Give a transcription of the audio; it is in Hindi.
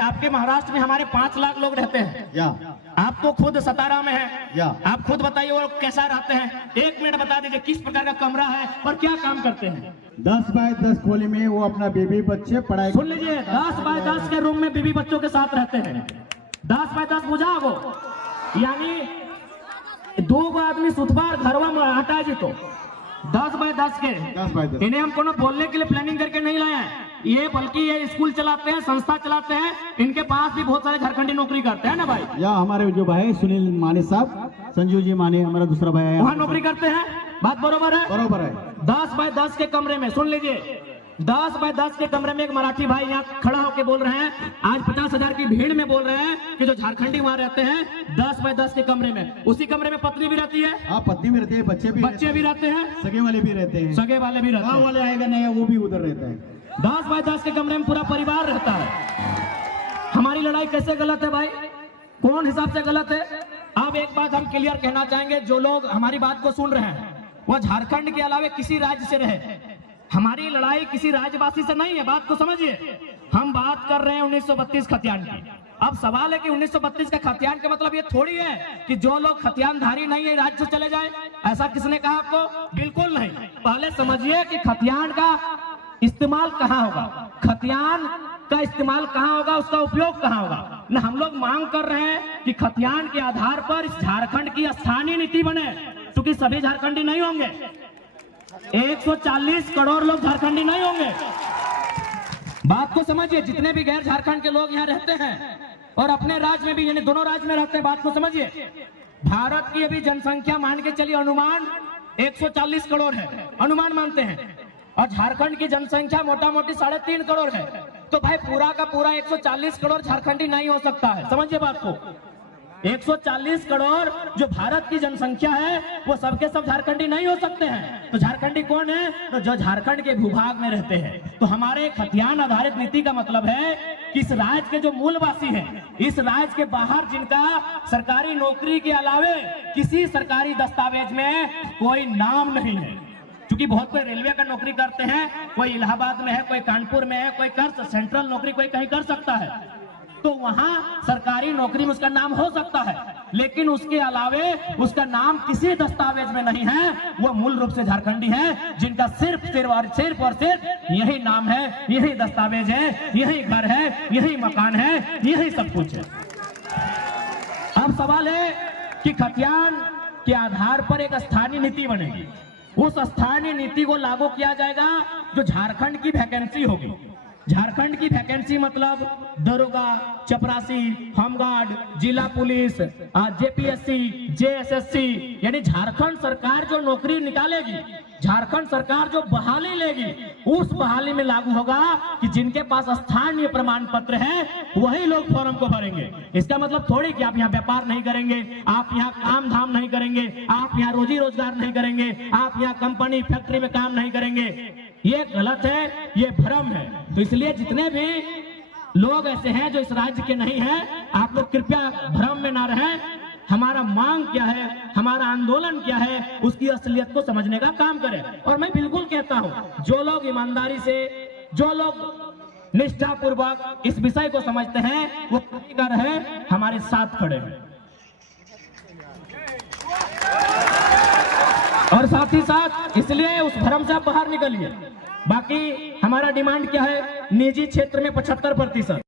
आपके महाराष्ट्र में हमारे 5 लाख लोग रहते हैं, आप तो खुद सतारा में है, आप खुद बताइए वो कैसा रहते हैं। 1 मिनट बता दीजिए किस प्रकार का कमरा है और क्या काम करते हैं। 10 बाय 10 खोली में वो अपना बीबी बच्चे पढ़ाई। सुन लीजिए, 10 बाय 10 के रूम में बीबी बच्चों के साथ रहते हैं। 10 बाय 10 बुझा वो, यानी 2 आदमी सुतबार घरवा में हटा जी तो 10 बाय 10 के। इन्हें हम कोनो बोलने के लिए प्लानिंग करके नहीं लाए हैं, ये बल्कि ये स्कूल चलाते हैं, संस्था चलाते हैं, इनके पास भी बहुत सारे झारखंडी नौकरी करते हैं ना भाई। या हमारे जो भाई सुनील माने साहब, संजू जी माने हमारा दूसरा भाई है, वहाँ नौकरी करते हैं। बात बरोबर है? बरोबर है। 10 बाय 10 के कमरे में, सुन लीजिए, 10 बाय 10 के कमरे में एक मराठी भाई यहाँ खड़ा होकर बोल रहे हैं, आज 50,000 की भीड़ में बोल रहे हैं कि जो झारखंडी वहाँ रहते हैं 10 बाय 10 के कमरे में, उसी कमरे में पत्नी भी रहती है। हाँ, पत्नी भी रहती है, बच्चे भी रहते हैं, सगे वाले भी रहते हैं, सगे वाले भी रहते हैं, वाले आएगा नहीं वो भी उधर रहता है। 10 बाय 10 के कमरे में पूरा परिवार रहता है। हमारी लड़ाई कैसे गलत है भाई, कौन हिसाब से गलत है? अब एक बात हम क्लियर कहना चाहेंगे, जो लोग हमारी बात को सुन रहे हैं वो झारखंड के अलावा किसी राज्य से रहे, हमारी लड़ाई किसी राज्यवासी से नहीं है, बात को समझिए। हम बात कर रहे हैं 1932 खतियान की। अब सवाल है कि 1932 का खतियान का मतलब ये थोड़ी है कि जो लोग खतियानधारी नहीं है राज्य से चले जाए, ऐसा किसने कहा आपको? बिल्कुल नहीं। पहले समझिए कि खतियान का इस्तेमाल कहाँ होगा, खतियान का इस्तेमाल कहाँ होगा, उसका उपयोग कहाँ होगा ना। हम लोग मांग कर रहे हैं कि खतियान के आधार पर इस झारखंड की स्थानीय नीति बने, क्योंकि सभी झारखंडी नहीं होंगे, 140 करोड़ लोग झारखंडी नहीं होंगे। बात को समझिए, जितने भी गैर झारखंड के लोग यहाँ रहते हैं और अपने राज्य में भी, यानी दोनों राज्य में रहते हैं, बात को समझिए। भारत की अभी जनसंख्या मान के चलिए अनुमान 140 करोड़ है, अनुमान मानते हैं, और झारखंड की जनसंख्या मोटा मोटी 3.5 करोड़ है। तो भाई पूरा का पूरा 140 करोड़ झारखंडी नहीं हो सकता है, समझिए बात को। 140 करोड़ जो भारत की जनसंख्या है वो सबके सब झारखंडी नहीं हो सकते हैं। तो झारखंडी कौन है? तो जो झारखंड के भूभाग में रहते हैं। तो हमारे खतियान आधारित नीति का मतलब है कि इस राज्य के जो मूलवासी हैं, इस राज्य के बाहर जिनका सरकारी नौकरी के अलावे किसी सरकारी दस्तावेज में कोई नाम नहीं है, क्योंकि बहुत कोई रेलवे का नौकरी करते हैं, कोई इलाहाबाद में है, कोई कानपुर में है, कोई कर सेंट्रल नौकरी कोई कहीं कर सकता है, तो वहां सरकारी नौकरी में उसका नाम हो सकता है, लेकिन उसके अलावे उसका नाम किसी दस्तावेज में नहीं है। वो मूल रूप से झारखंडी है, जिनका सिर्फ और सिर्फ यही नाम है, यही दस्तावेज है, यही घर है, यही मकान है, यही सब कुछ है। अब सवाल है कि खतियान के आधार पर एक स्थानीय नीति बनेगी, उस स्थानीय नीति को लागू किया जाएगा जो झारखंड की वैकेंसी होगी। झारखंड की वैकेंसी मतलब दरोगा, चपरासी, होमगार्ड, जिला पुलिस, जेपीएससी, जेएसएससी, यानी झारखंड सरकार जो नौकरी निकालेगी, झारखंड सरकार जो बहाली लेगी, उस बहाली में लागू होगा कि जिनके पास स्थानीय प्रमाण पत्र है वही लोग फॉर्म को भरेंगे। इसका मतलब थोड़ी कि आप यहाँ व्यापार नहीं करेंगे, आप यहाँ काम धाम नहीं करेंगे, आप यहाँ रोजी रोजगार नहीं करेंगे, आप यहाँ कंपनी फैक्ट्री में काम नहीं करेंगे। ये गलत है, ये भ्रम है। तो इसलिए जितने भी लोग ऐसे हैं जो इस राज्य के नहीं हैं, आप लोग कृपया भ्रम में ना रहें। हमारा मांग क्या है, हमारा आंदोलन क्या है, उसकी असलियत को समझने का काम करें। और मैं बिल्कुल कहता हूं, जो लोग ईमानदारी से, जो लोग निष्ठापूर्वक इस विषय को समझते हैं, वो कर है हमारे साथ खड़े हैं। और साथ ही साथ इसलिए उस भ्रम से आप बाहर निकलिए। बाकी हमारा डिमांड क्या है? निजी क्षेत्र में 75%।